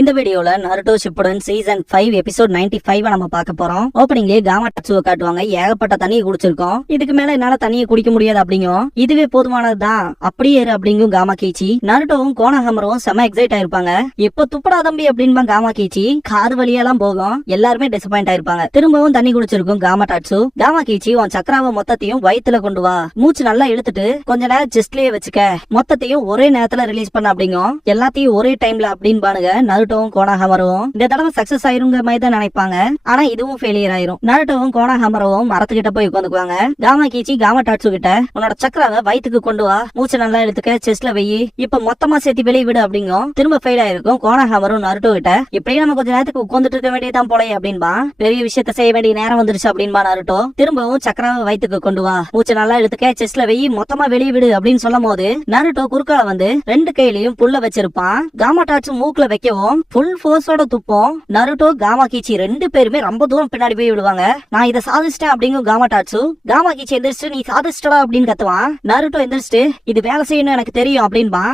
இந்த வீடியோல Naruto Shippuden season 5 episode 95 நம்ம பார்க்க போறோம். ஓப்பனிங்லயே காமா டாட்சுவை காட்டுவாங்க. ஏகப்பட்ட தண்ணியை குடிச்சிருக்கோம், இதுக்கு மேல என்னால தண்ணியை குடிக்க முடியாது அப்படிங்கும். இதுவே போதுமானதுதான், அப்படியே அப்படிங்கும் காமா கீச்சி. நருட்டோவும் கோனஹாமரும் செம எக்ஸைட் ஆயிருப்பாங்க. இப்ப துப்படா தம்பி அப்படின்பா காமா கீச்சி. காது வழியெல்லாம் போகும், எல்லாருமே டிசப்பாயிண்ட் ஆயிருப்பாங்க. திரும்பவும் தண்ணி குடிச்சிருக்கும் காமா டாட்சு. காமா கீச்சி உன் சக்கராவை மொத்தத்தையும் வயித்துல கொண்டு வா, மூச்சு நல்லா இழுத்துட்டு கொஞ்ச நேரம் செஸ்ட்லயே வச்சுக்க, மொத்தத்தையும் ஒரே நேரத்துல ரிலீஸ் பண்ண அப்படிங்கும். எல்லாத்தையும் ஒரே டைம்ல அப்படின்னு பானுங்க. நருட்டோவும் கோனஹாமரும் இந்த தடவை சக்சஸ் ஆயிருங்க மாதிரி தான் நினைப்பாங்க. ஆனா இதுவும் ஃபெயிலியர் ஆயிரும். நருட்டோவும் கோனஹாமரும் மரத்துக்கிட்ட போய் உட்காந்துக்குவாங்க. காமா கீச்சி காமா டாட்சு கிட்ட உன்னோட சக்கராவை வயிற்றுக்கு கொண்டு வா, மூச்சு நல்லா எடுத்துக்க, செஸ்ட்ல வெயி, இப்ப மொத்தமா சேர்த்து வெளியே விடு அப்படிங்கும். திரும்ப ஃபெயில் ஆயிருக்கும். கோனஹாமரும் நருட்டோ கிட்ட இப்படியே நம்ம கொஞ்ச நேரத்துக்கு உட்காந்துட்டு இருக்க வேண்டியதான் போல அப்படின்பா. பெரிய விஷயத்த செய்ய வேண்டிய நேரம் வந்துருச்சு அப்படின்பா நருட்டோ. திரும்பவும் சக்கராவை வயிற்றுக்கு கொண்டு வா, மூச்சு நல்லா எடுத்துக்க, செஸ்ட்ல வெயி, மொத்தமா வெளியே விடு அப்படின்னு சொல்லும் போது நருட்டோ குறுக்கால வந்து ரெண்டு கையிலயும் புல்ல வச்சிருப்பான். காமா டாட்சு மூக்குல வைக்கவும் ஃபுல் ஃபோர்ஸோட துப்போம். நருட்டோ காமா கீச்சி ரெண்டு பேருமே ரொம்ப தூரம் பின்னாடி போய் விடுவாங்க. நான் இதை சாதிச்சிட்டேன் அப்படிங்கும் காமா டாட்சு. காமா கீச்சி எந்திரிச்சு நீ சாதிச்சிட்டா அப்படின்னு கத்துவான். நருட்டோ எந்திரிச்சிட்டு இது வேலை செய்யணும் எனக்கு தெரியும் அப்படின்பா.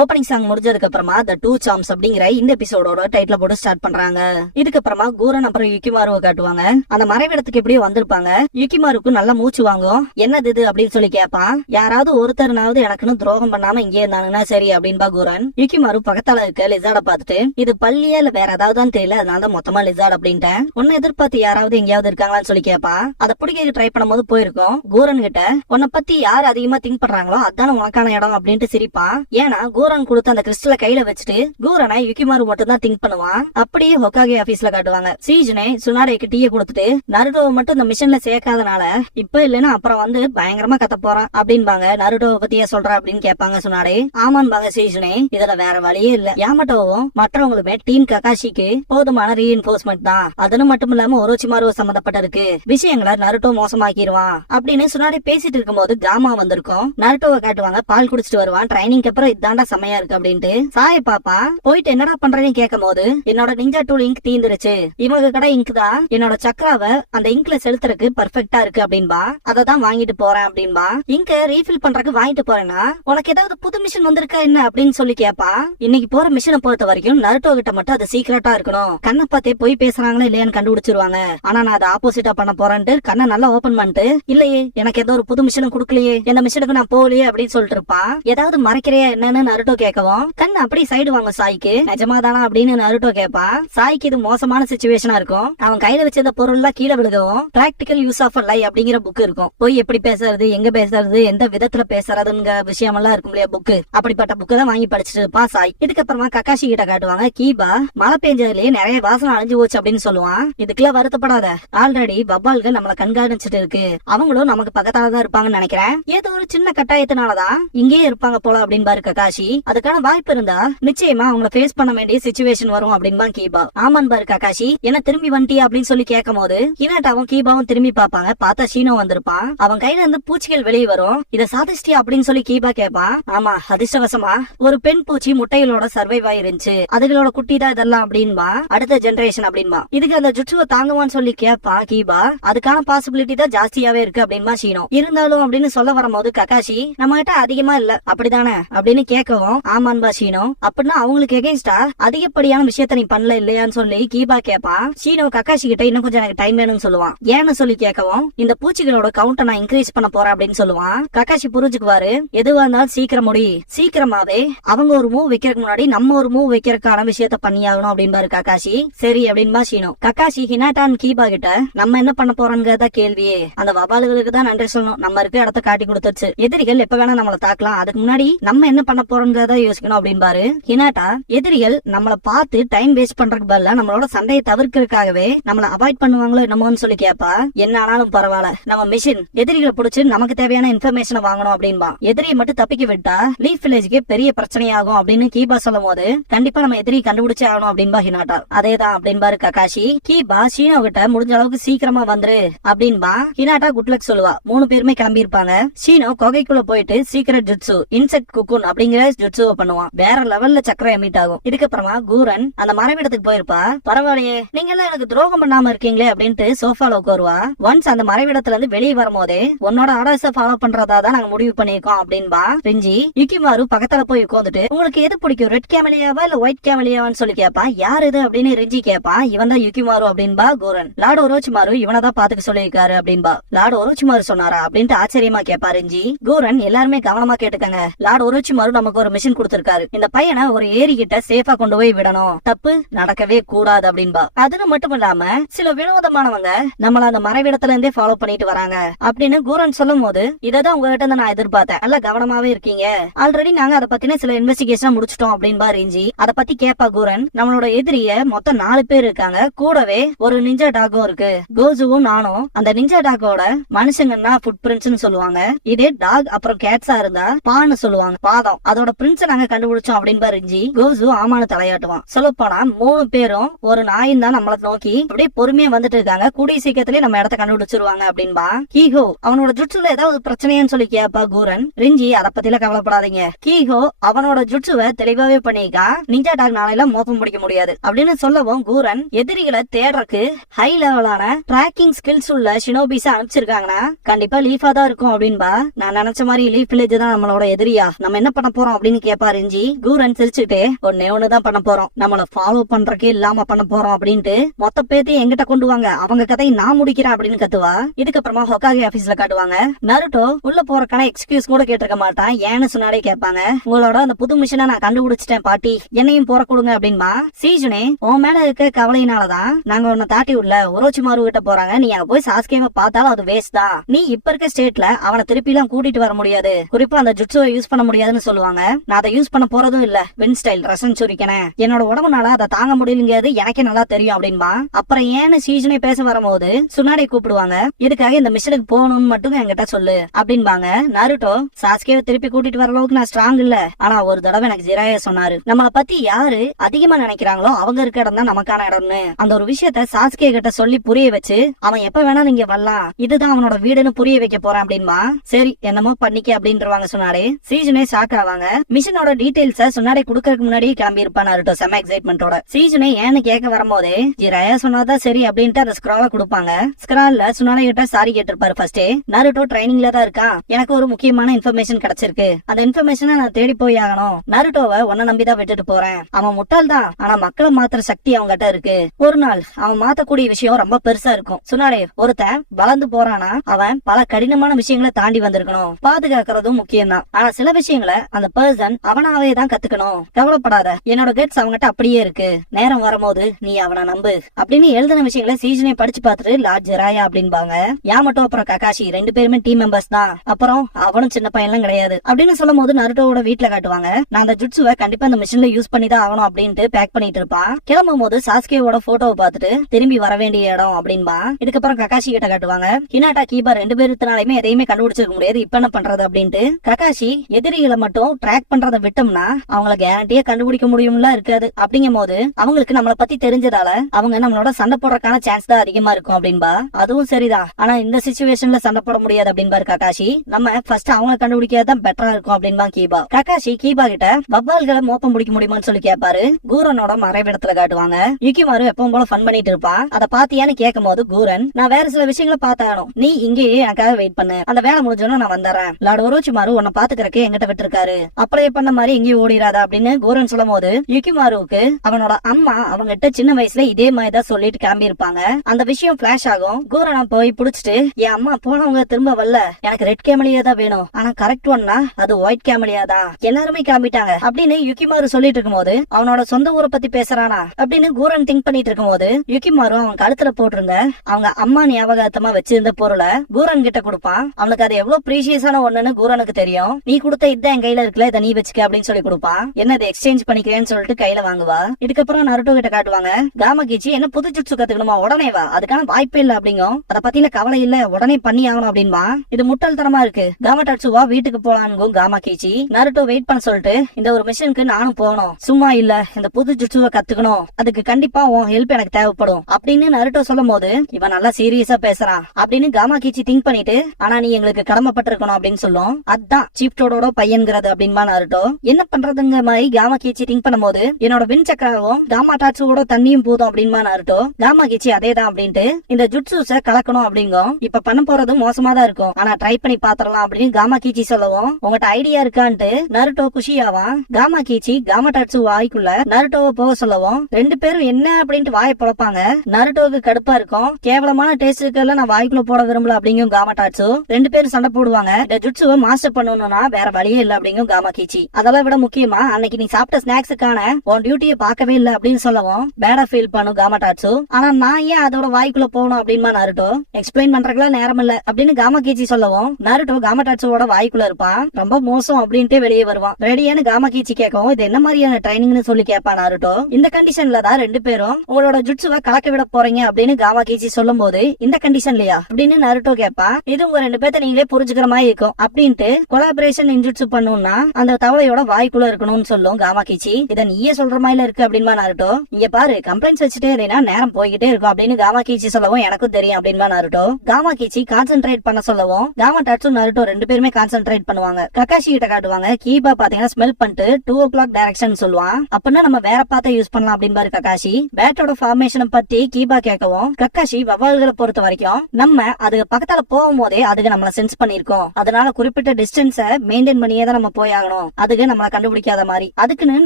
ஓப்பனிங் சாங் முடிஞ்சதுக்கு அப்புறமா த டூ சாம்ஸ் அப்படிங்கிற இந்த எபிசோடோட டைட்டில் போட்டு ஸ்டார்ட் பண்றாங்க. இதுக்கப்புறமா கூரன் அப்புறம் யுக்கிமாருவை காட்டுவாங்க. அந்த மறைவிடத்துக்கு எப்படியோ வந்திருப்பாங்க. யுக்கிமாருக்கு நல்லா மூச்சு வாங்கும். என்னது இது அப்படின்னு சொல்லி கேட்பான். யாராவது ஒருத்தர்னாவது எனக்குன்னு துரோகம் பண்ணாம இங்கே இருந்தாங்கன்னா சரி அப்படின்பா கூரன். யுக்கிமாரு பக்கத்தால இருக்க லிசார்ட பாத்துட்டு இது பள்ளியா இல்ல வேற ஏதாவது தெரியல, அதனால மொத்தமா லிசார்ட் அப்படின்ட்டேன், உன்னை எதிர்பார்த்து யாராவது எங்கேயாவது இருக்காங்களான்னு சொல்லி கேட்பான். அதை பிடிக்க ட்ரை பண்ணும் போது போயிருக்கோம். கூரன் கிட்ட உன்னை பத்தி யார் அதிகமா திங்க் பண்றாங்களோ அதான உனக்கான இடம் அப்படின்ட்டு சிரிப்பான். ஏன்னா கூரன் கொடுத்த அந்த கிறிஸ்டல கையில வச்சுட்டு கூரனை யுக்கிமாரு மட்டும் தான் திங்க் பண்ணுவான். அப்படியே ஹொக்காகே ஆபீஸ்ல காட்டுவாங்க. சீஜுனே சுனாரேக்கு டீயை கொடுத்துட்டு நருட்டோவை மட்டும் இந்த மிஷன்ல சேர்க்காதனால இப்ப இல்லைன்னா அப்புறம் வந்து பயங்கரமா கத்த போறான் அப்படின்பாங்க. நருட்டோவை பத்தியே சொல்ற அப்படின்னு கேட்பாங்க சுனாரே. ஆமான்பாங்க சீஜுனே. இதுல வேற வழியே இல்ல. யாமட்டோவும் மற்றவங்களுமே டீம் ககாஷிக்கு போதுமான ரீஇன்போர்ஸ்மெண்ட் தான். அதுன்னு மட்டும் இல்லாம ஒரோச்சிமாரு சம்பந்தப்பட்டிருக்கு விஷயங்களை நருட்டோ மோசமாக்கிடுவான் அப்படின்னு சுனாரே பேசிட்டு இருக்கும் போது காமா வந்திருக்கும். நருட்டோவை காட்டுவாங்க. பால் குடிச்சிட்டு வருவான். ட்ரைனிங்க்கு அப்புறம் இதாண்டா செமையா இருக்கு அப்படின்ட்டு. சாய பாப்பா போயிட்டு என்னடா பண்றேன்னு கேட்கும் போது என்னோட நிஞ்சா டூல் இங்க் தீந்துருச்சு, இவங்க கடை இங்க் தான் என்னோட சக்கராவை அந்த இங்க்ல செலுத்துறதுக்கு பர்ஃபெக்டா இருக்கு அப்படின்பா. அததான் வாங்கிட்டு போறேன் அப்படின்பா. இங்க ரீஃபில் பண்றதுக்கு வாங்கிட்டு போறேன்னா உனக்கு ஏதாவது புது மிஷின் வந்திருக்கா என்ன அப்படின்னு சொல்லி கேப்பா. இன்னைக்கு போற மிஷினை பொறுத்த வரைக்கும் நருட்டோ கிட்ட மட்டும் அது சீக்கிரட்டா இருக்கணும். கண்ணை பார்த்தே போய் பேசுறாங்களா இல்லையான்னு கண்டுபிடிச்சிருவாங்க. ஆனா நான் அதை ஆப்போசிட்டா பண்ண போறேன்ட்டு கண்ணை நல்லா ஓபன் பண்ணிட்டு இல்லையே எனக்கு ஏதோ ஒரு புது மிஷினை கொடுக்கலையே, இந்த மிஷினுக்கு நான் போகலையே அப்படின்னு சொல்லிட்டு இருப்பான். ஏதாவது மறைக்கிறியா என்னன்னு நருட்டோ கேட்கவும் கண்ணு அப்படி சைடு வாங்க சாய்க்கு. நிஜமாதானா அப்படின்னு நருட்டோ கேப்பா. சாய்க்கு இது மோசமான சிச்சுவேஷனா இருக்கும். அவன் கையில வச்சிருந்த பொருள் எல்லாம் கீழே விழுகவும் பிராக்டிகல் யூஸ் ஆஃப் லை அப்படிங்கிற புக் இருக்கும். போய் எப்படி பேசுறது, எங்க பேசுறது, எந்த விதத்துல பேசுறதுங்க விஷயம் எல்லாம் இருக்கும் இல்லையா புக்கு. அப்படிப்பட்ட புக்கு தான் வாங்கி படிச்சுட்டு இருப்பா சாய். இதுக்கப்புறமா ககாஷி கிட்ட காட்டுவாங்க. கீபா மழை பெஞ்சதுலயே நிறைய வாசனை அழிஞ்சு போச்சு அப்படின்னு சொல்லுவான். இதுக்கெல்லாம் வருத்தப்படாத, ஆல்ரெடி பப்பால்கள் நம்மள கண்காணிச்சுட்டு இருக்கு, அவங்களும் நமக்கு பக்கத்தாலதான் இருப்பாங்கன்னு நினைக்கிறேன், ஏதோ ஒரு சின்ன கட்டாயத்தினாலதான் இங்கேயே இருப்பாங்க போல அப்படின்னு பாரு ககாஷி. அதுக்கான வாய்ப்பு இருந்தா நிச்சயமா அவங்கள ஃபேஸ் பண்ண வேண்டிய சிச்சுவேஷன் வரும் அப்படின்பா கீபா. ஆமான் பாரு ககாஷி, என்ன திரும்பி வந்துட்டியா அப்படின்னு சொல்லி கேட்கும் போது ஹினாட்டாவும் கீபாவும் திரும்பி பாப்பாங்க. பார்த்தா ஷீனோ வந்திருப்பான். அவன் கையில இருந்து பூச்சிகள் வெளியே வரும். இத சாதிச்சிட்டியா அப்படின்னு சொல்லி கீபா கேட்பான். ஆமா, அதிர்ஷ்டவசமா ஒரு பெண் பூச்சி முட்டைகளோட சர்வைவ் ஆயிருந்துச்சு, அதுகளோட குட்டி தான் இதெல்லாம் அப்படின்பா. அடுத்த ஜெனரேஷன் அப்படின்பா. இதுக்கு அந்த ஜுட்சுவை தாங்குவான்னு சொல்லி கேட்பா கீபா. அதுக்கான பாசிபிலிட்டி தான் ஜாஸ்தியாவே இருக்கு அப்படின்பா ஷீனோ. இருந்தாலும் அப்படின்னு சொல்ல வரும்போது ககாஷி நம்ம கிட்ட அதிகமா இல்ல அப்படிதானே அப்படின்னு கேட்கவும் ஆமான்பா ஷீனோ. அப்படின்னா அவங்களுக்கு எகென்ஸ்டா அதிகப்படியான விஷயத்த நீ பண்ணல இல்லையான்னு சொல்லி கீபா கேட்பான். ஷீனோ ககாஷி கிட்ட இன்னும் கொஞ்சம் எனக்கு டைம் வேணும்னு சொல்லுவான். ஏன்னு சொல்லி கேட்கவும் இந்த பூச்சிகளோட கவுண்ட நான் இன்க்ரீஸ் பண்ண போறேன் அப்படின்னு சொல்லுவான். ககாஷி புரிஞ்சுக்குவாரு. எதுவா இருந்தாலும் சீக்கிரம் முடி, சீக்கிரமாவே அவங்க ஒரு மூவ் வைக்கிறதுக்கு முன்னாடி நம்ம ஒரு மூவ் வைக்கிறதுக்கான விஷயத்த பண்ணியாகணும் அப்படின்பாரு ககாஷி. சரி அப்படின்பா ஷீனோ. ககாஷி ஹினாட்டான் கீபா கிட்ட நம்ம என்ன பண்ண போறோம்ங்கிறத கேள்வியே. அந்த வபாலுகளுக்கு தான் நன்றி சொல்லணும், நம்ம இருக்க இடத்த காட்டி கொடுத்துருச்சு. எதிரிகள் எப்ப வேணா நம்மள தாக்கலாம், அதுக்கு முன்னாடி நம்ம என்ன பண்ண போறோம் அப்படின்றத யோசிக்கணும் அப்படின்பாரு. ஹினாட்டா எதிரிகள் நம்மள பார்த்து டைம் வேஸ்ட் பண்றதுக்கு பதிலா நம்மளோட சண்டையை தவிர்க்கிறதுக்காகவே நம்மள அவாய்ட் பண்ணுவாங்களோ என்னமோன்னு சொல்லி கேப்பா. என்ன ஆனாலும் பரவாயில்ல, நம்ம மிஷின் எதிரிகளை பிடிச்சு நமக்கு தேவையான இன்ஃபர்மேஷன் வாங்கணும் அப்படின்பா. எதிரியை மட்டும் தப்பிக்க விட்டா லீஃப் வில்லேஜ்க்கு பெரிய பிரச்சனையாகும் அப்படின்னு கீபா சொல்லும் போது கண்டிப்பா நம்ம எதிரி கண்டுபிடிச்சே ஆகணும் அப்படின்பா ஹினாட்டா. அதேதான் அப்படின்பாரு ககாஷி. கீபா ஷீனோ கிட்ட முடிஞ்ச அளவுக்கு சீக்கிரமா வந்துரு அப்படின்பா. ஹினாட்டா குட்லக் சொல்லுவா. 3 பேருமே கிளம்பி இருப்பாங்க. ஷீனோ கொகைக்குள்ள போயிட்டு சீக்கிரட் ஜுட்சு இன்செக்ட் குக்குன் அப்படிங்கிற ஜுட்சுவை பண்ணுவான். வேற லெவல்ல சக்கரை எமிட் ஆகும். இதுக்கப்புறமா கூரன் அந்த மறைவிடத்துக்கு போயிருப்பா. பரவாயில்லையே, நீங்க எல்லாம் எனக்கு துரோகம் பண்ணாம இருக்கீங்களே அப்படின்ட்டு சோஃபால உட்காருவா. ஒன்ஸ் அந்த மறைவிடத்துல இருந்து வெளியே வரும்போதே உன்னோட ஆர்டர்ஸ ஃபாலோ பண்றதா தான் நாங்க முடிவு பண்ணிருக்கோம் அப்படின்பா. ரிஞ்சி யுகிமாரு பக்கத்துல போய் உட்காந்துட்டு உங்களுக்கு எது பிடிக்கும், ரெட் கேமலியாவா இல்ல ஒயிட் கேமலியாவான்னு சொல்லி கேப்பா. யார் இது அப்படின்னு ரிஞ்சி கேப்பா. இவன் தான் யுகிமாரு அப்படின்பா கூரன். லார்ட் ஒரோச்சிமாரு இவனதான் பாத்துக்க சொல்லியிருக்காரு அப்படின்பா. லார்ட் ஒரோச்சிமாரு சொன்னாரா அப்படின்ட்டு ஆச்சரியமா கேப்பா ரிஞ்சி. கூரன் எல்லாருமே கவனமா கேட்டுக்கங்க. லார்ட் ஒரோச்சிமாரு நமக்கு ஒரு மிஷன் கொடுத்திருக்காரு. இந்த பையனை ஒரு ஏரி கிட்ட சேஃபா கொண்டு போய் விடணும். தப்பு நடக்கவே கூடாது அப்படின்பா. அதுன்னு மட்டும் இல்லாம சில வினோதமானவங்க நம்மள அந்த மறைவிடத்துல இருந்தே ஃபாலோ பண்ணிட்டு வராங்க அப்படின்னு கூரன் சொல்லும் போது இததான் உங்ககிட்ட இருந்து நான் எதிர்பார்த்தேன். நல்லா கவனமாவே இருக்கீங்க. ஆல்ரெடி நாங்க அதை பத்தின சில இன்வெஸ்டிகேஷன் முடிச்சிட்டோம் அப்படின்பா ரிஞ்சி. அதை பத்தி கேப்பா கூரன். நம்மளோட எதிரிய மொத்தம் 4 பேர் இருக்காங்க. கூடவே ஒரு நிஞ்சா டாகும் இருக்கு. கோஜுவும் நானும் அந்த நிஞ்சா டாகோட மனுஷங்கன்னா ஃபுட் பிரிண்ட்ஸ்னு சொல்லுவாங்க. இதே டாக் அப்புறம் கேட்ஸா இருந்தா பான்னு சொல்லுவாங்க, பாதம். அதோட பிரிண்ட்ஸ் நாங்க கண்டுபிடிச்சோம் அப்படின்பா ரிஞ்சி. கோஜு ஆமானு தலையாட்டுவான். சொல்ல போனா 3 பேரும் ஒரு நாயும் தான் நம்மள நோக்கி அப்படியே பொறுமையா வந்துட்டு இருக்காங்க. கூடிய சீக்கிரத்திலே நம்ம இடத்த கண்டுபிடிச்சிருவாங்க அப்படின்பா. கீஹோ அவனோட ஜுட்சுல ஏதாவது பிரச்சனைன்னு சொல்லி கேப்பா கூரன். ரிஞ்சி அதை பத்தில கவலைப்படாதீங்க. கீஹோ அவனோட ஜுட்சுவை தெளிவாவே பண்ணிக்கா. நிஞ்சா டாக் நாளையில மோப்பம் முடிக்க முடியாது அப்படின்னு சொல்லவும் கூரன் எதிரிகளை தேடுறதுக்கு ஹை லெவலான ட்ராக்கிங் ஸ்கில்ஸ் உள்ள ஷினோபிஸ அனுப்பிச்சிருக்காங்கன்னா கண்டிப்பா லீஃபா தான் இருக்கும் அப்படின்பா. நான் நினைச்ச மாதிரி லீஃப் வில்லேஜ் தான் நம்மளோட எதிரியா? நம்ம என்ன பண்ண போறோம் அப்படின்னு கேப்பா ரிஞ்சி. கூரன் சிரிச்சுட்டே ஒண்ணுதான் பண்ண போறோம், நம்மள ஃபாலோ பண்றக்கே இல்லாம பண்ண போறோம் அப்படின்ட்டு மொத்த பேத்தையும் எங்கிட்ட கொண்டு வாங்க, அவங்க கதையை நான் முடிக்கிறேன் அப்படின்னு கத்துவா. இதுக்கப்புறமா ஹொகாகே ஆபீஸ்ல காட்டுவாங்க. நருட்டோ உள்ள போறக்கான எக்ஸ்கியூஸ் கூட கேட்டிருக்க மாட்டான். ஏன்னு சொன்னாலே கேட்பாங்க. உங்களோட அந்த புது மிஷனை நான் கண்டுபிடிச்சிட்டேன் பாட்டி, என்னையும் போற கொடுங்க அப்படின்பா. சீஜனே உன் மேல இருக்க கவலையினாலதான் நாங்க உன்னை தாட்டி உள்ள ஒரோச்சிமாரு கிட்ட போறாங்க. நீ அங்க போய் சாஸ்கேவை பார்த்தாலும் அது வேஸ்ட் தான். நீ இப்ப இருக்க ஸ்டேட்ல அவனை திருப்பி எல்லாம் கூட்டிட்டு வர முடியாது. குறிப்பா அந்த ஜுட்சுவை யூஸ் பண்ண முடியாதுன்னு சொல்லுவாங்க. நான் அதை யூஸ் பண்ண போறதும் இல்ல. வின் ஸ்டைல் ரசன் சுரிக்கனேன், என்னோட உடம்புனால அதை தாங்க முடியலங்கிறது எனக்கே நல்லா தெரியும் அப்படின்பா. அப்புறம் ஏன்னு சீஜனே பேச வரும்போது சுனாடே கூப்பிடுவாங்க. இதுக்காக இந்த மிஷனுக்கு போகணும்னு மட்டும் என்கிட்ட சொல்லு அப்படின்பாங்க. நருட்டோ சாஸ்கேவை திருப்பி கூட்டிட்டு வர அளவுக்கு நான் ஸ்ட்ராங் இல்ல, ஆனா ஒரு தடவை எனக்கு ஜிராயா சொன்னாரு, நம்மளை பத்தி யாரு அதிகமா நினைக்கிறாங்களோ அவங்க இருக்க இடம் தான் நமக்கான இடம்னு. அந்த ஒரு விஷயத்த சாஸ்கே கிட்ட சொல்லி புரிய வச்சு அவன் எப்ப வேணா நீங்க வரலாம், இதுதான் அவனோட வீடுன்னு புரிய வைக்க போறான் அப்படின்பா. சரி என்னமோ பண்ணிக்க அப்படின்றவாங்க சொன்னாடே. சீஜனே ஷாக் ஆவாங்க. மிஷனோட டீடைல்ஸ சொன்னாடே குடுக்கறதுக்கு முன்னாடி கிளம்பி இருப்பான் நருட்டோ செம எக்ஸைட்மெண்டோட. சீஜனே ஏன்னு கேட்க வரும்போதே ஜிராயா சொன்னாதான் சரி அப்படின்ட்டு அந்த ஸ்க்ரால கொடுப்பாங்க. ஸ்க்ரால்ல சுனாடே கிட்ட சாரி கேட்டிருப்பாரு. ஃபர்ஸ்டே நருட்டோ ட்ரைனிங்ல தான் இருக்கான், எனக்கு ஒரு முக்கியமான இன்ஃபர்மேஷன் கிடைச்சிருக்கு, அந்த இன்ஃபர்மேஷனை நான் தேடி போய் ஆகணும். நருட்டோவை உன்ன நம்பிதான் விட்டுட்டு போறேன். அவன் முட்டாள் தான், ஆனா மக்களை மாத்துற சக்தி அவங்ககிட்ட இருக்கு. ஒரு நாள் அவன் மாத்தக்கூடிய விஷயம் ரொம்ப பெருசா இருக்கும். சுனாடே ஒருத்தன் வளர்ந்து போறானா அவன் பல கடினமான விஷயங்களை தாண்டி வந்திருக்கணும். பாதுகாக்கிறதும் முக்கியம் தான், ஆனா சில விஷயங்களை அந்த பர்சன் அவனாவே தான் கத்துக்கணும். கவலைப்படாத, என்னோட கெட்ஸ் அவங்ககிட்ட அப்படியே இருக்கு, நேரம் வரும்போது நீ அவனை நம்பு அப்படின்னு எழுதின விஷயங்களை சீஜனே படிச்சு பார்த்துட்டு லார்ட் ஜெராயா அப்படின்பாங்க. யாமட்டோ அப்புறம் ககாஷி 2 பேருமே டீம் மெம்பர்ஸ் தான். அப்புறம் அவனும் சின்ன பையன்லாம் கிடையாது அப்படின்னு சொல்லும் போது நருட்டோவோட வீட்டுல காட்டுவாங்க. நான் அந்த ஜுட்சுவை கண்டிப்பா அந்த மிஷின்ல யூஸ் பண்ணி தான் ஆகணும் அப்படின்ட்டு பேக் பண்ணிட்டு இருப்பான். கிளம்பும் போது சாஸ்கேவோட போட்டோவை பார்த்துட்டு திரும்பி வர வேண்டிய இடம் அப்படின்பா. இதுக்கப்புறம் ககாஷி கிட்ட காட்டுவாங்க. ஹினாட்டா கீபா 2 பேருனாலுமே எதையுமே கண்டுபிடிச்சிருக்க முடியாது, இப்ப என்ன பண்றது அப்படின்ட்டு. ககாஷி எதிரிகளை மட்டும் ட்ராக் பண்றதை விட்டோம்னா அவங்கள கேரண்டியா கண்டுபிடிக்க முடியும்ல இருக்காது. அப்படிங்கும் போது அவங்களுக்கு நம்மளை பத்தி தெரிஞ்சதால அவங்க நம்மளோட சண்டை போடுறதுக்கான சான்ஸ் தான் அதிகமா இருக்கும் அப்படின்பா. அதுவும் சரிதான், ஆனா இந்த சிச்சுவேஷன்ல சண்டை போட முடியாது அப்படின்பாரு ககாஷி. நம்ம ஃபர்ஸ்ட் அவங்க கண்டுபிடிக்காதான் பெட்டரா இருக்கும் அப்படின்பா கீபா. ககாஷி கீபா கிட்ட வவ்வால்களை மோப்பம் பிடிக்க முடியுமான்னு சொல்லி கேட்பாரு. கூரனோட மறைவிடத்துல காட்டுவாங்க. யுகிமாரு எப்பவும் போல ஃபன் பண்ணிட்டு இருப்பான். அதை பாத்தியான்னு கேட்கும் போது கூரன், நான் வேற சில விஷயங்களை பார்த்தாகணும், நீ இங்கேயே எனக்காக வெயிட் பண்ணு, அந்த வேலை முடிஞ்சோன்னு நான் வந்துடுறேன். லார்ட் ஒரோச்சிமாரு உன்னை பாத்துக்கிறக்கே எங்கிட்ட விட்டுருக்காரு, அப்படியே பண்ண மாதிரி எங்கேயும் ஓடிடாதா அப்படின்னு கூரன் சொல்லும் போது யுகிமாருக்கு அவனோட அம்மா அவங்கிட்ட சின்ன வயசுல இதே மாதிரிதான் சொல்லிட்டு கிளம்பி இருப்பாங்க. அந்த விஷயம் பிளாஷ் ஆகும். கூரனை போய் புடிச்சிட்டு, என் அம்மா போனவங்க திரும்ப வரல, எனக்கு ரெட் கேமலியா தான் வேணும், ஆனா கரெக்ட் ஒன்னா அது ஒயிட் கேமலியா தான், எல்லாருமே கிளம்பிட்டாங்க அப்படின்னு யுகிமாரு சொல்லிட்டு இருக்கும் போது அவனோட சொந்த ஊரை பத்தி பேசுறானா அப்படின்னு கூரன் திங்க் பண்ணிட்டு இருக்கும் போது யுகிமாரு அவன் கழுத்துல போட்டிருந்த அவங்க அம்மா ஞாபகார்த்தமா வச்சிருந்த பொருளை கூரன் கிட்ட கொடுப்பான். அவனுக்கு அது எவ்வளவு ப்ரீஷியஸான ஒண்ணுன்னு கூரனுக்கு தெரியும். நீ கொடுத்த இதான் என் கையில இருக்குல்ல, இதை நீ வச்சுக்க அப்படின்னு சொல்லி கொடுப்பான். என்னது எக்ஸ்சேஞ்ச் பண்ணிக்கிறேன்னு சொல்லிட்டு கையில வாங்குவா. இதுக்கப்புறம் நருட்டோ கிட்ட காட்டுவாங்க, காமா கீச்சி என்ன புது ஜுட்சு கத்துக்கணுமா, உடனே வா, அதுக்கான வாய்ப்பே இல்ல அப்படிங்கும். அத பத்தின கவலை இல்ல, உடனே பண்ணி ஆகணும் அப்படின்பா. இது முட்டாள்தனமா இருக்கு, காமடாட்சுவா வீட்டுக்கு போலான்னு காமா கீச்சி. நருட்டோ வெயிட் பண்ண சொல்லிட்டு, இந்த ஒரு மிஷனுக்கு நானும் போகணும், சும்மா இல்ல இந்த புது ஜுட்சுவை கத்துக்கணும், அதுக்கு கண்டிப்பா உன் ஹெல்ப் எனக்கு தேவைப்படும் அப்படின்னு நருட்டோ சொல்லும் போது இவன் நல்லா சீரியஸா பேசுறான் அப்படின்னு காமா கீச்சி திங்க் பண்ணிட்டு, ஆனா நீ எங்களுக்கு கடமைப்பட்டிருக்கணும் அப்படின்னு சொல்லும். அதான் சீப்டோட பையன்கிறது அப்படின்பா நருட்டோ. என்ன பண்றதுங்க மாதிரி காமா கீச்சி திங்க் பண்ணும்போது, என்னோட வின் சக்கராவும் காமா டாட்சுவோட தண்ணியும் போதும் அப்படின்பா நருட்டோ. காமா கீச்சி அதேதான் அப்படின்ட்டு இந்த ஜுட்சுஸ கலக்கணும் அப்படிங்கும். இப்ப பண்ண போறது மோசமா தான் இருக்கும், ஆனா ட்ரை பண்ணி பாத்திரலாம் அப்படின்னு காமா கீச்சி சொல்லவும், உங்ககிட்ட ஐடியா இருக்கான்ட்டு நருட்டோ குஷியாவான். காமா கீச்சி காமா டாட்சு வாய்க்குள்ள நருட்டோவை போக சொல்லவும், ரெண்டு பேரும் என்ன அப்படின்ட்டு வாயை பொழப்பாங்க. நருட்டோவுக்கு கடுப்பா இருக்கும், கேவலமான டேஸ்டுக்கெல்லாம் நான் வாய்க்குள்ள போட விரும்பல அப்படிங்கும் காமா டாட்சு. ரெண்டு பேரும் சண்டை போடுவாங்க. இந்த ஜுட்சுவை மாஸ்டர் பண்ணணும்னா வேற வழியே இல்ல அப்படிங்கும் காமா கீச்சி. அதெல்லாம் விட முக்கியமா அன்னைக்கு நீ சாப்பிட்ட ஸ்நாக்ஸுக்கான உன் டியூட்டியை பார்க்கவே இல்ல அப்படின்னு சொல்லவும் பேடா ஃபீல் பண்ணும் காமா டாட்சு. ஆனா நான் ஏன் அதோட வாய்க்குள்ள போகணும் அப்படின்மா நருட்டோ. எக்ஸ்பிளைன் பண்றதுக்குலாம் நேரம் இல்ல அப்படின்னு காமா கீச்சி சொல்லவும், நருட்டோ காமா டாட்சுவோட வாய்க்குள்ள இருப்பான். ரொம்ப மோசம் அப்படின்ட்டு வெளியே வருவான். ரெடியானு காமா கீச்சி கேட்கவும், இது என்ன மாதிரியான ட்ரைனிங்னு சொல்லி கேட்பான் நருட்டோ. இந்த கண்டிஷன்ல தான் ரெண்டு பேரும் உங்களோட ஜுட்சுவை கலக்க விட போறீங்க அப்படின்னு காமா கீச்சி சொல்லும் போது, இந்த கண்டிஷன்லயா அப்படின்னு நருட்டோ கேட்பான். இது உங்க ரெண்டு பேர்த்த நீங்களே புரிஞ்சுக்கிற மாதிரி இருக்கும் அப்படின்ட்டு கொலாபரேஷன் இன்ஜுட்சு பண்ணணும்னா அந்த தவளையோட வாய்க்குள்ள இருக்கணும்னு சொல்லும் காமா கீச்சி. இத நீயே சொல்ற மாதிரி இருக்கு அப்படின்பா நருட்டோ. இங்க பாரு, கம்ப்ளைண்ட்ஸ் வச்சுட்டே இருந்தீங்கன்னா நேரம் போய்கிட்டே இருக்கும் அப்படின்னு காமா கீச்சி சொல்லவும், எனக்கும் தெரியும் அப்படின்பா நருட்டோ. காமா கீச்சி கான்சென்ட்ரேட் பண்ண சொல்லவும் காமா டாட்சு நருட்டோ ரெண்டு பேருமே கான்சென்ட்ரேட் பண்ணுவாங்க. கக்காஷி கிட்ட காட்டுவாங்க, கீபா பாத்தீங்கன்னா ஸ்மெல் பண்ணிட்டு 2 o'clock டைரக்ஷன் சொல்லுவான். அப்படின்னா நம்ம வேற பாத்த யூஸ் பண்ணலாம் அப்படின்பாரு கக்காஷி. பேட்டோட ஃபார்மேஷனை பத்தி கீபா கேட்கவும், கக்காஷி வவால்களை பொறுத்த வரைக்கும் நம்ம அதுக்கு பக்கத்தால போகும் போதே அதுக்கு நம்மள சென்ஸ் பண்ணிருக்கோம், அதனால குறிப்பிட்ட டிஸ்டன்ஸ மெயின்டைன் பண்ணியே தான் நம்ம போய் ஆகணும், அதுக்கு நம்மள கண்டுபிடிக்காத மாதிரி, அதுக்குன்னு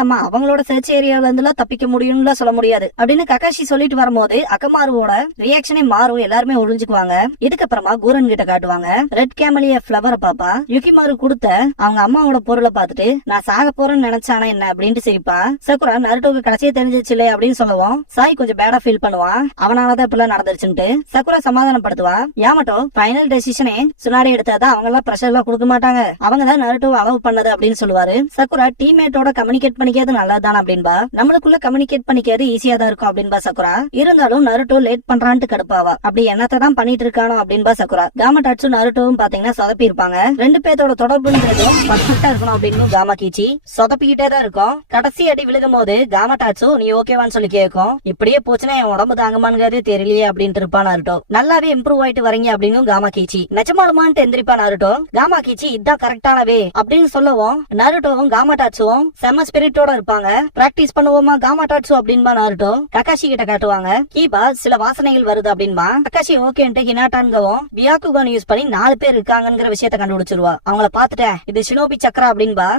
நம்ம அவங்களோட சர்ச் ஏரியால இருந்து தப்பிக்க முடியும்னு சொல்ல முடியாது அப்படின்னு கக்காஷி சொல்லிட்டு வரும்போது அக்கமாருவோட ரியாக்ஷனே மாறும். எல்லாருமே ஒழிஞ்சுக்குவாங்க. இதுக்கப்புறமா கூரன் கிட்ட காட்டுவாங்க, ரெட் கேமலிய பிளவரை பாப்பா. யுகிமாரு கொடுத்த அவங்க அம்மாவோட பொருளை பார்த்துட்டு நான் சாக போறேன்னு நினைச்சானா என்ன அப்படின்ட்டு சிரிப்பா. சக்குரா நருட்டோக்கு கடைசியா தெரிஞ்சிச்சுலே அப்படின்னு சொல்லவும் சாய் கொஞ்சம் பேடா ஃபீல் பண்ணுவான், அவனாலதான் இப்பெல்லாம் நடந்துருச்சுட்டு. சக்குரா சமாதானப்படுத்துவா, யாமட்டோ ஃபைனல் டெசிஷனே சுனாரி எடுத்தாதான் அவங்க எல்லாம் பிரஷர் எல்லாம் கொடுக்க மாட்டாங்க, அவங்க தான் நருட்டோ அலோவ் பண்ணது அப்படின்னு சொல்லுவாரு. சக்குரா டீம்மேட்டோட கம்யூனிகேட் பண்ணிக்கிறது நல்லதுதான் அப்படின்பா. நம்மளுக்குள்ள கம்யூனிகேட் பண்ணிக்கிறது ஈஸியா தான் இருக்கும் அப்படின்பா சக்குரா. இருந்தாலும் நருட்டோ லேட் பண்றான்ட்டு கடுப்பாவா. அப்படி என்னத்தான் தான் பண்ணிட்டு இருக்கானோ அப்படின்பா சக்குரா. காமா டாட்சு நருட்டோவும் பாத்தீங்கன்னா சொதப்பி இருப்பாங்க. ரெண்டு பேர்த்தோட தொடர்புன்றதும் பர்ஃபெக்ட்டா இருக்கணும் அப்படின்னு காமா கீச்சி சொதப்பிக்கிட்டே தான் இருக்கும். கடைசி அடி விழுகும் போது காமா டாட்சு நீ ஓகேவான்னு சொல்லி கேட்கும். இப்படியே போச்சுன்னா என் உடம்பு தாங்குமான்னு தெரியலையே அப்படின்ட்டு இருப்பா நருட்டோ. நல்லாவே இம்ப்ரூவ் ஆயிட்டு வரீங்க அப்படின்னு காமா கீச்சி. நிஜமாலுமான்ட்டு எந்திரிப்பா நருட்டோ. காமா கீச்சி இதான் கரெக்டானவே அப்படின்னு சொல்லவும் நருட்டோவும் காமா டாட்சுவும் செம்ம ஸ்பிரிட்டோட இருப்பாங்க. பிராக்டிஸ் பண்ணுவோமா காமா டாட்சு அப்படின்பா நருட்டோ. கக்காஷி கிட்ட காட்டுவாங்க, கீபா சில வாசனைகள் வருது அப்படின்பா. கக்காஷி ஓகேன்ட்டு ஹினாட்டான்கவும் பியாக்குகான் யூஸ் பண்ணி 4 பேர் இருக்காங்கிற விஷயத்த கண்டுபிடிச்சிருவா. அவங்கள பாத்துட்டேன், இது ஷினோபி சக்கரா அப்படின்பா.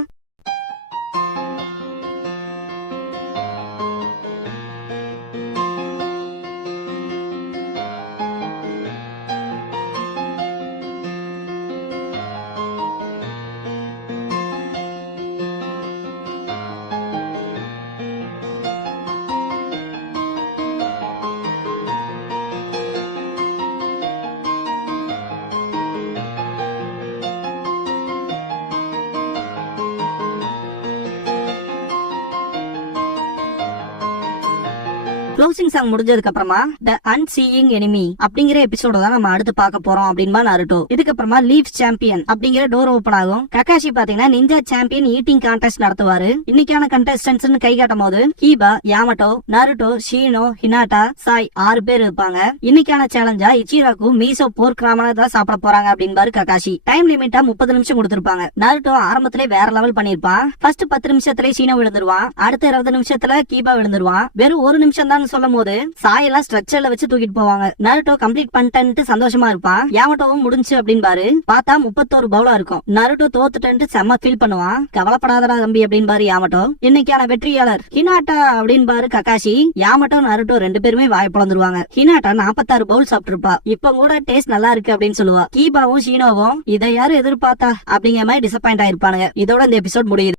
க்ளோசிங் சாங் முடிஞ்சதுக்கு அப்புறமா தி அன்சீயிங் எனிமி அப்படிங்கிற எபிசோட தான் நம்ம அடுத்து பார்க்க போறோம் அப்படின்பா நருட்டோ. இதுக்கப்புறமா லீவ் சாம்பியன் அப்படிங்கிற டோர் ஓபன் ஆகும். கக்காஷி பாத்தீங்கன்னா நிஞ்சா சாம்பியன் ஈட்டிங் கான்டெஸ்ட் நடத்துவாரு. இன்னைக்கான கண்டெஸ்டன்ட்ஸ் கை காட்டும் போது கீபா, யாமட்டோ, நருட்டோ, ஷீனோ, ஹினாட்டா, சாய் 6 பேர் இருப்பாங்க. இன்னைக்கான சேலஞ்சா இச்சிராக்கு மீசோ போர்க் ராமனை தான் சாப்பிட போறாங்க அப்படின்பாரு கக்காஷி. டைம் லிமிட்டா 30 நிமிஷம் கொடுத்திருப்பாங்க. நருட்டோ ஆரம்பத்திலே வேற லெவல் பண்ணிருப்பான். ஃபர்ஸ்ட் 10 நிமிஷத்துல ஷீனோ விழுந்துருவான், அடுத்த 20 நிமிஷத்துல கீபா விழுந்துருவான். வெறும் 1 நிமிஷம் தான் சொல்லும் போது சாயெல்லாம் ஸ்ட்ரெச்சர்ல வச்சு தூக்கிட்டு போவாங்க. நருட்டோ கம்ப்ளீட் பண்ணிட்டு சந்தோஷமா இருப்பான். யாமட்டோவும் முடிஞ்சு அப்படின்பாரு. பார்த்தா 31 பவுலா இருக்கும். நருட்டோ தோத்துட்டு செம்ம ஃபீல் பண்ணுவான். கவலைப்படாதடா தம்பி அப்படின்பாரு யாமட்டோ. இன்னைக்கான வெற்றியாளர் ஹினாட்டா அப்படின்பாரு கக்காஷி. யாமட்டோ நருட்டோ 2 பேருமே வாய பிளந்துருவாங்க. ஹினாட்டா 46 பவுல் சாப்பிட்டுருப்பா. இப்ப கூட டேஸ்ட் நல்லா இருக்கு அப்படின்னு சொல்லுவா. கீபாவும் ஷீனோவும் இதை யாரும் எதிர்பார்த்தா அப்படிங்கிற மாதிரி டிசப்பாயிண்ட் ஆயிருப்பானுங்க. இதோட இந்த எபிசோட் முடியுது.